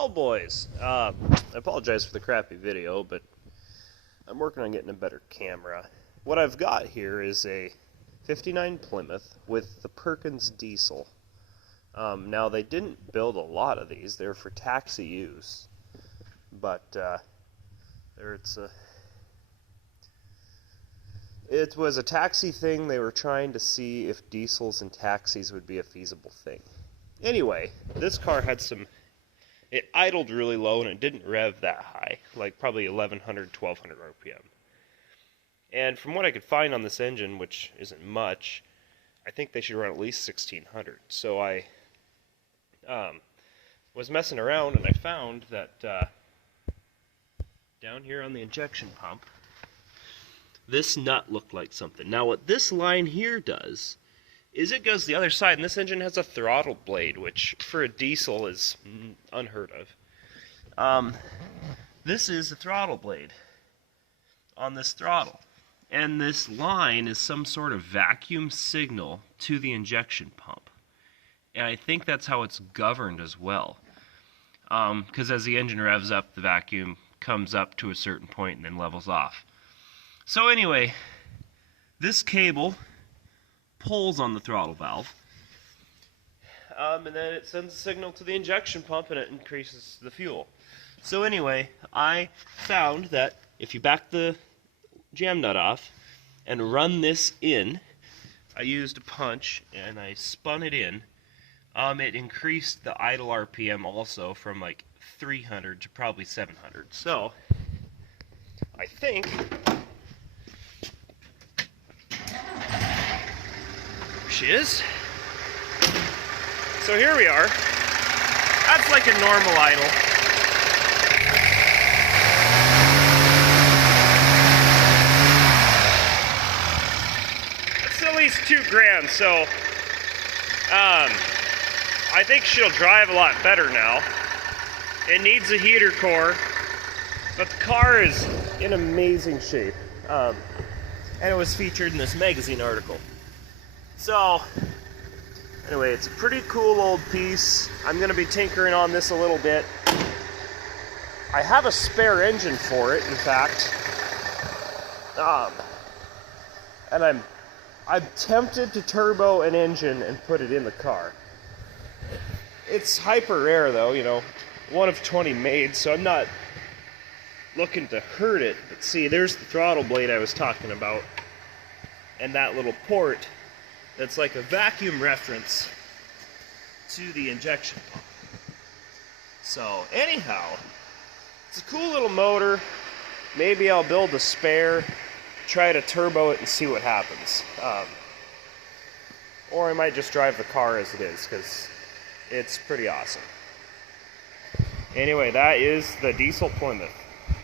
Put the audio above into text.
Well, boys, I apologize for the crappy video, but I'm working on getting a better camera. What I've got here is a 59 Plymouth with the Perkins Diesel. Now, they didn't build a lot of these. They're for taxi use, but it was a taxi thing. They were trying to see if diesels and taxis would be a feasible thing. Anyway, this car had it idled really low and it didn't rev that high, like probably 1100, 1200 RPM. And from what I could find on this engine, which isn't much, I think they should run at least 1600. So I was messing around and I found that down here on the injection pump, this nut looked like something. Now what this line here does is it goes the other side, and this engine has a throttle blade, which for a diesel is unheard of. This is a throttle blade on this throttle, and this line is some sort of vacuum signal to the injection pump, and I think that's how it's governed as well, because as the engine revs up, the vacuum comes up to a certain point and then levels off. So anyway, this cable pulls on the throttle valve, and then it sends a signal to the injection pump and it increases the fuel. So anyway, I found that if you back the jam nut off and run this in, I used a punch and I spun it in, it increased the idle RPM also from like 300 to probably 700. So I think she is. So here we are. That's like a normal idle. That's at least $2,000, so I think she'll drive a lot better now. It needs a heater core, but the car is in amazing shape. And it was featured in this magazine article. So, anyway, it's a pretty cool old piece. I'm going to be tinkering on this a little bit. I have a spare engine for it, in fact. And I'm tempted to turbo an engine and put it in the car. It's hyper rare, though, you know, 1 of 20 made, so I'm not looking to hurt it. But see, there's the throttle blade I was talking about, and that little port that's like a vacuum reference to the injection pump. So anyhow, it's a cool little motor. Maybe I'll build a spare, try to turbo it and see what happens. Or I might just drive the car as it is, because it's pretty awesome. Anyway, that is the Diesel Plymouth.